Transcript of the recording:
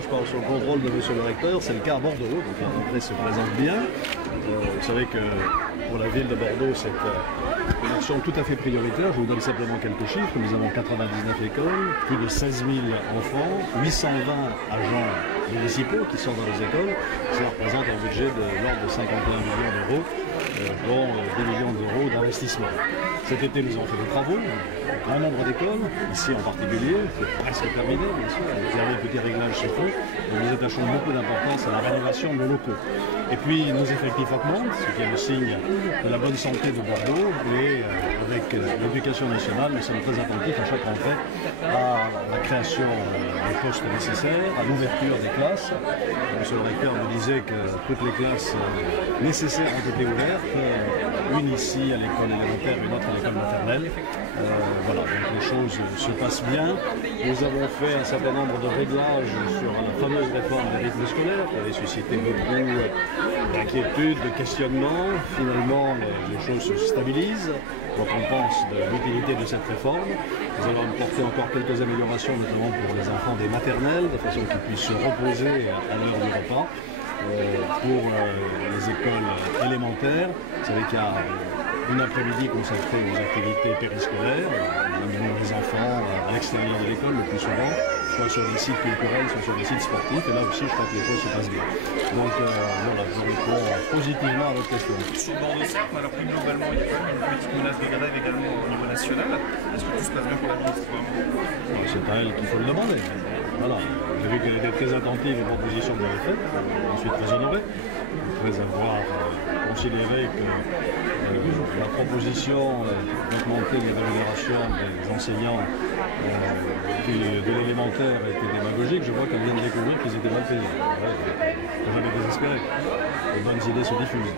Je parle sur le contrôle de monsieur le recteur, c'est le cas à Bordeaux, donc la rentrée se présente bien. Vous savez que pour la ville de Bordeaux, c'est une action tout à fait prioritaire. Je vous donne simplement quelques chiffres. Nous avons 99 écoles, plus de 16 000 enfants, 820 agents municipaux qui sont dans les écoles. Ça représente un budget de l'ordre de 51 millions d'euros, dont 10 millions d'euros d'investissement. Cet été, nous avons fait des travaux, un grand nombre d'écoles, ici en particulier, c'est presque terminé, bien sûr, les derniers petits réglages se font, et nous attachons beaucoup d'importance à la rénovation de nos locaux. Et puis, nos effectifs augmentent, ce qui est le signe de la bonne santé de Bordeaux, et avec l'éducation nationale, nous sommes très attentifs à chaque rentrée à la création des postes nécessaires, à l'ouverture des classes. Monsieur le recteur nous disait que toutes les classes nécessaires ont été ouvertes, une ici à l'école élémentaire, une autre à l'école maternelle. Voilà, donc les choses se passent bien. Nous avons fait un certain nombre de réglages sur la fameuse réforme des rythmes scolaires qui avait suscité beaucoup d'inquiétudes, de questionnements. Finalement, les choses se stabilisent. Donc on pense de l'utilité de cette réforme. Nous allons apporter encore quelques améliorations, notamment pour les enfants des maternelles, de façon qu'ils puissent se reposer à l'heure du repas. Pour les écoles élémentaires, vous savez qu'il y a une après-midi consacrée aux activités périscolaires. Nous amenons les enfants à l'extérieur de l'école le plus souvent, soit sur des sites culturels, soit sur des sites sportifs. Et là aussi, je crois que les choses se passent bien. Donc voilà, je réponds positivement à votre question. Sur Bordeaux, certes, mais alors plus globalement, il y a quand même une petite menace de grève également au niveau national. Est-ce que tout se passe bien pour la ministre? C'est à elle qu'il faut le demander. Voilà. J'ai vu qu'elle était très attentive aux propositions que j'avais faites. Je suis très honoré. Après avoir considéré que la proposition d'augmenter les rémunérations des enseignants de l'élémentaire était démagogique, je vois qu'elle vient de découvrir qu'ils étaient mal payés. J'en ai désespéré. Les bonnes idées se diffusent.